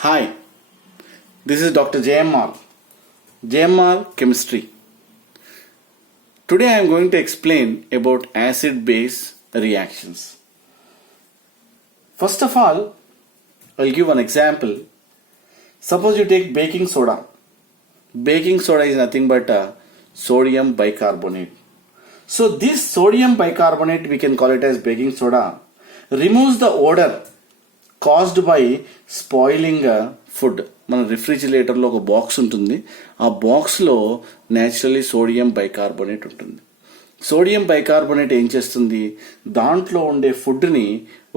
Hi, this is Dr. JMR Chemistry. Today I am going to explain about acid-base reactions. First of all, I'll give an example. Suppose you take baking soda. Baking soda is nothing but sodium bicarbonate. So this sodium bicarbonate, we can call it as baking soda, removes the odor caused by spoiling food. మన రిఫ్రిజిరేటర్లో ఒక box ఉంటుంది. ఆ బాక్స్లో naturally sodium bicarbonate ఉంటుంది. Sodium bicarbonate ఏం చేస్తుంది, దాంట్లో ఉండే ఫుడ్ని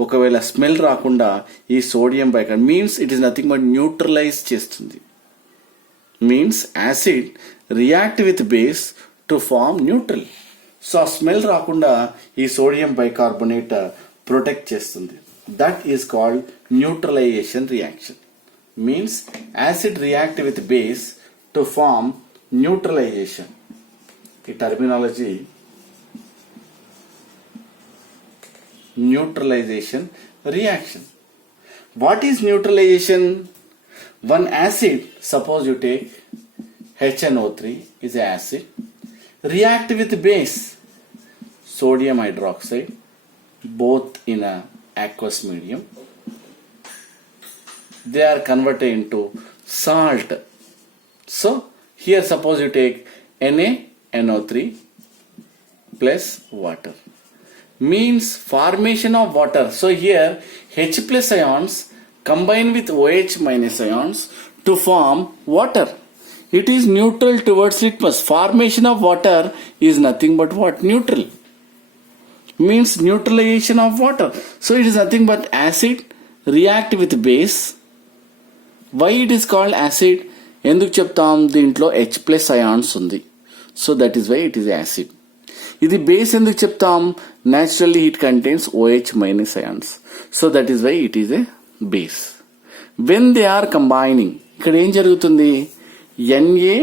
ఒకవేళ స్మెల్ రాకుండా ఈ sodium bicarbonate means it is nothing but neutralise చేస్తుంది. Means acid react with base to form neutral. So ఆ స్మెల్ రాకుండా ఈ సోడియం బైకార్బోనేట్ ప్రొటెక్ట్ చేస్తుంది. That is called neutralization reaction. Means acid react with base to form neutralization. The terminology neutralization reaction. What is neutralization? One acid, suppose you take HNO3 is an acid, react with base sodium hydroxide both in a aqueous medium. They are converted into salt. So here suppose you take NaNO3 plus water. Means formation of water. So here H plus ions combine with OH minus ions to form water. It is neutral towards litmus. Formation of water is nothing but what? Neutral. Means neutralization of water. So it is nothing but acid react with base. Why it is called acid? ఎందుకు చెప్తాం, దీంట్లో H plus ions ఉంది. So that is why it is acid. ఇది base ఎందుకు చెప్తాం, naturally it contains OH minus ions. So that is why it is a base. When they are combining, ఇక్కడ ఏం జరుగుతుంది, Na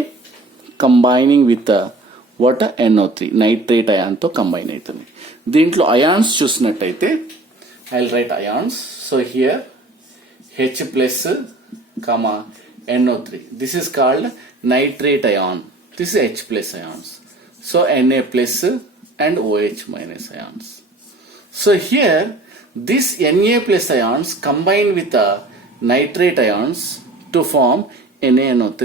combining with what NO3 nitrate అయాన్తో combine అవుతుంది. దీంట్లో ions చూసినట్టయితే I will write ions. So here H plus NO3, this is called nitrate ion. This is H plus ions. So Na plus and OH minus ions. So here this Na plus ions combine with nitrate ions to form NaNO3.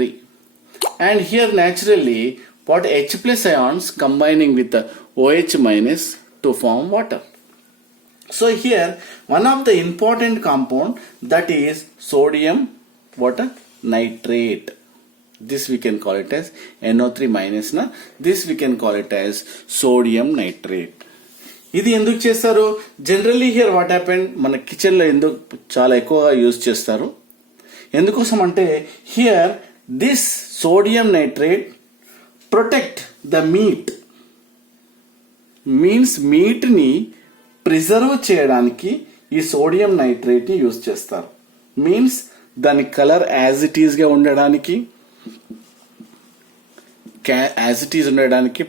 And here naturally what H plus ions combining with the OH minus to form water. So here one of the important compound that is sodium water nitrate. This we can call it as NO3 minus na. This we can call it as sodium nitrate. ఇది ఎందుకు చేస్తారు, generally here what happened, మన కిచెన్లో ఎందుకు చాలా ఎక్కువగా use చేస్తారు, ఎందుకోసం అంటే here this sodium nitrate protect the meat. Means మీట్ని ప్రిజర్వ్ చేయడానికి ఈ సోడియం నైట్రేట్ని యూజ్ చేస్తారు. మీన్స్ దాని కలర్ యాజ్ ఇట్ ఈస్గా ఉండడానికి,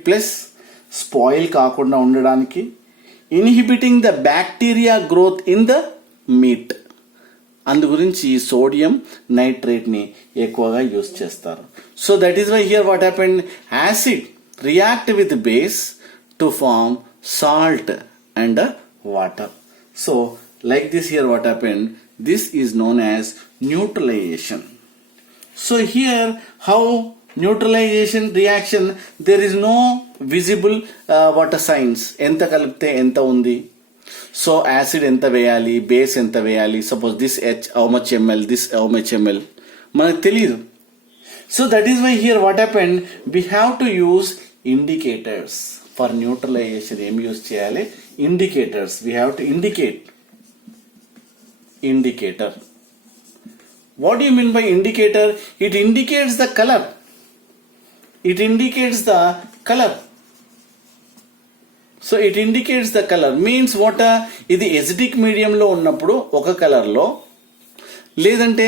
ప్లస్ స్పాయిల్ కాకుండా ఉండడానికి, inhibiting the bacteria growth in the meat. అందు గురించి సోడియం నైట్రేట్ని ఎక్కువగా యూజ్ చేస్తారు. So that is why here what happened, acid react with base to form salt and water. So like this here what happened, this is known as neutralization. So here how neutralization reaction, there is no visible water signs, ఎంత కలిపితే ఎంత ఉంది, so acid ఎంత వేయాలి, base ఎంత వేయాలి, suppose this H how much ml, this how much ml మనకు తెలియదు. So that is why here what happened, we have to use indicators for neutralization. ఏం యూజ్ చేయాలి, indicators. We have to indicator. What you mean by indicator, it indicates the colour. So it indicates the colour. Means what, ఇది acidic మీడియంలో ఉన్నప్పుడు ఒక కలర్లో, లేదంటే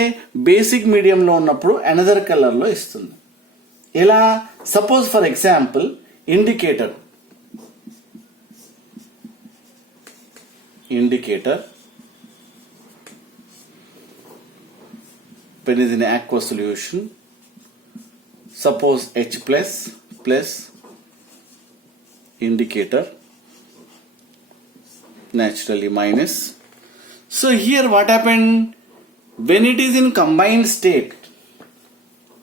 బేసిక్ మీడియంలో ఉన్నప్పుడు అనదర్ కలర్లో ఇస్తుంది. ఎలా, suppose for example indicator when it is in aqueous solution, suppose H plus indicator, naturally minus. So here what happened, when it is in combined state,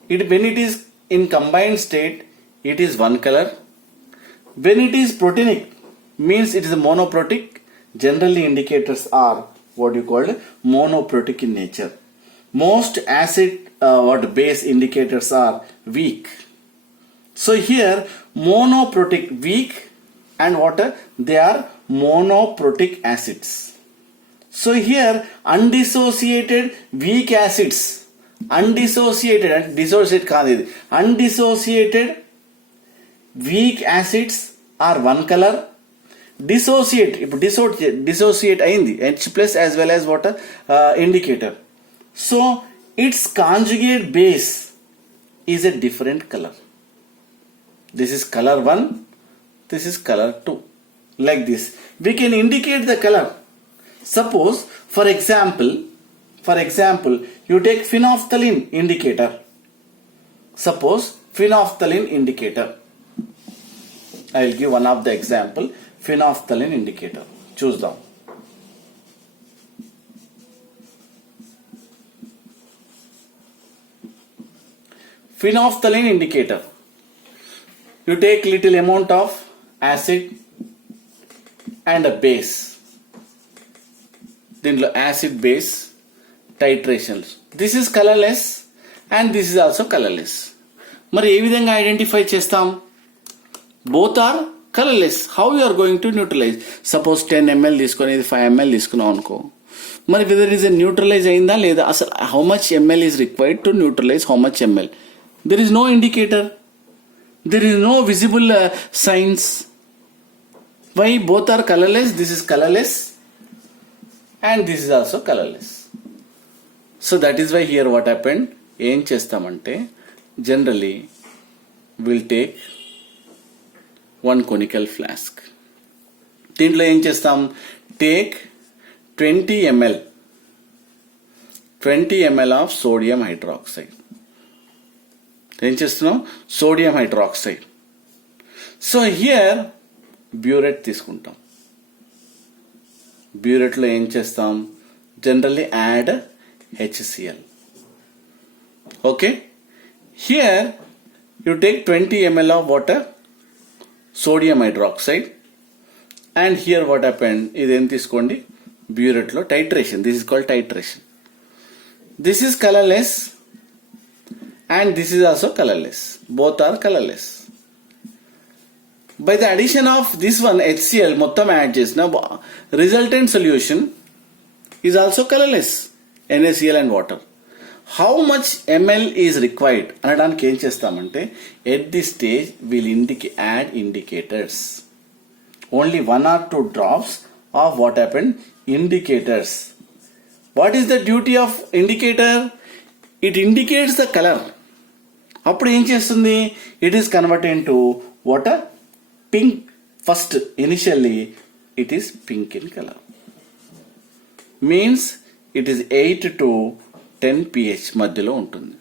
when it is in combined state, it is one color. When it is protonic, means it is a monoprotic, generally indicators are what you called monoprotic in nature. Most acid base indicators are weak. So here monoprotic weak and what they are monoprotic acids. So here undissociated weak acids, undissociated weak acids are one color. Dissociate అయింది H plus as well as what indicator. So its conjugate base is a different color. This is color 1, this is color 2. Like this we can indicate the color. Suppose for example you take phenolphthalein indicator. Suppose phenolphthalein indicator, I will give one of the example, phenolphthalein indicator. Choose down. Phenolphthalein indicator. You take little amount of acid and a base. దీంట్లో acid base titrations. This is colourless and this is also colourless. మరి ఏ విధంగా identify చేస్తాం? Both are colourless. How you are going to neutralize? Suppose 10 ml తీసుకొని ఇది 5 ml తీసుకున్నాం అనుకో, మరి వెదర్ ఇస్ న్యూట్రలైజ్ అయిందా లేదా, అసలు how much ml is required to neutralize how much ml? There is no indicator, there is no visible signs. Why both are colourless? This is colourless and this is also colorless. So that is why here what happened, ఏం చేస్తామంటే generally we'll take one conical flask. దీంట్లో ఏం చేస్తాం, take 20 ml of sodium hydroxide. ఏం చేస్తున్నాం, sodium hydroxide. So here butyrate తీసుకుంటాం. బ్యూరేట్ లో ఏం చేస్తాం, generally add HCl. Okay, here you take 20 ml of water, sodium hydroxide, and here what happened, ఇదేం తీసుకోండి, బ్యూరేట్ లో titration. This is called titration. This is colourless and this is also colorless. Both are colorless. By the addition of this one HCl మొత్తం యాడ్ చేసిన resultant solution is also colorless, NaCl and water. How much ml is required అనడానికి ఏం చేస్తామంటే at this stage we'll add indicators. Only 1 or 2 drops of what happened, indicators. What is the duty of indicator? It indicates the color. అప్పుడు ఏం చేస్తుంది, it is converted into water pink. First initially it is pink in color, means it is 8 to 10 pH మధ్యలో ఉంటుంది.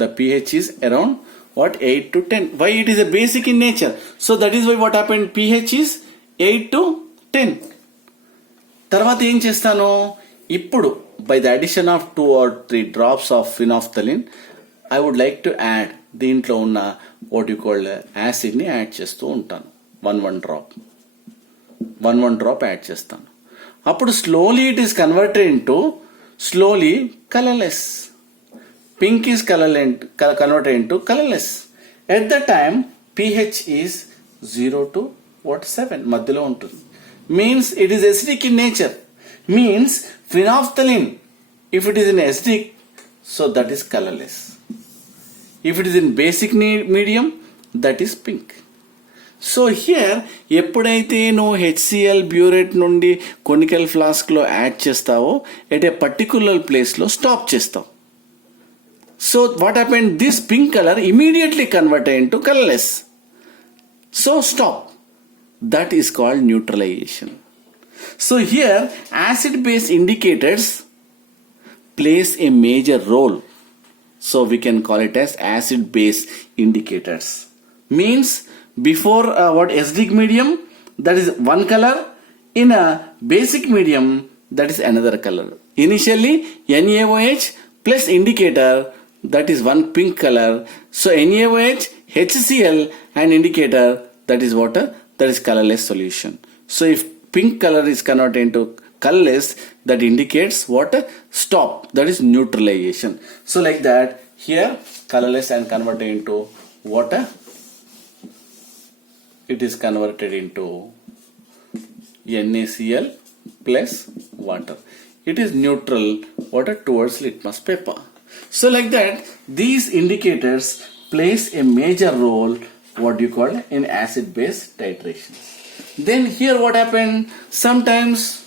The pH is around what, 8 to 10. Why? It is a basic in nature. So that is why what happened, pH is 8 to 10. తర్వాత ఏం చేస్తాను, ఇప్పుడు by the addition of 2 or 3 drops of phenolphthalein I would like to add, దీంట్లో ఉన్న what you call acid ని యాడ్ చేస్తూ ఉంటాను. 1 drop add చేస్తాను. అప్పుడు slowly it is converted into slowly colorless. Pink is converted into colorless. At the time pH is 0 to 7 మధ్యలో ఉంటుంది. Means it is acidic in nature. Means phenolphthalein, if it is in acidic, so that is colorless. If it is in basic medium, that is pink. So here ఎప్పుడైతే నువ్వు HCl burette నుండి కొనికల్ ఫ్లాస్క్లో యాడ్ చేస్తావో at a particular ప్లేస్లో స్టాప్ చేస్తావు. So what happened, this pink colour immediately convert into colourless. So stop. That is called neutralisation. So here acid base indicators plays a major role. So we can call it as acid-base indicators. Means before what acidic medium, that is one color. In a basic medium, that is another color. Initially NaOH plus indicator, that is one pink color. So NaOH, HCl and indicator, that is water, that is colorless solution. So if pink color is converted into colorless, that indicates what? Stop, that is neutralization. So like that, here colorless and converted into water, it is converted into NaCl plus water. It is neutral water towards litmus paper. So like that, these indicators plays a major role, what you call in acid-base titration. Then here what happened? Sometimes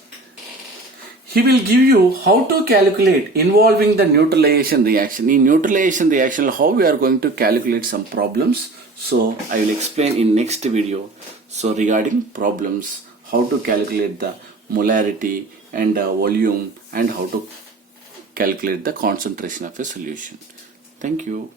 he will give you how to calculate involving the neutralization reaction. In neutralization reaction, how we are going to calculate some problems. So I will explain in next video. So regarding problems, how to calculate the molarity and volume and how to calculate the concentration of a solution. Thank you.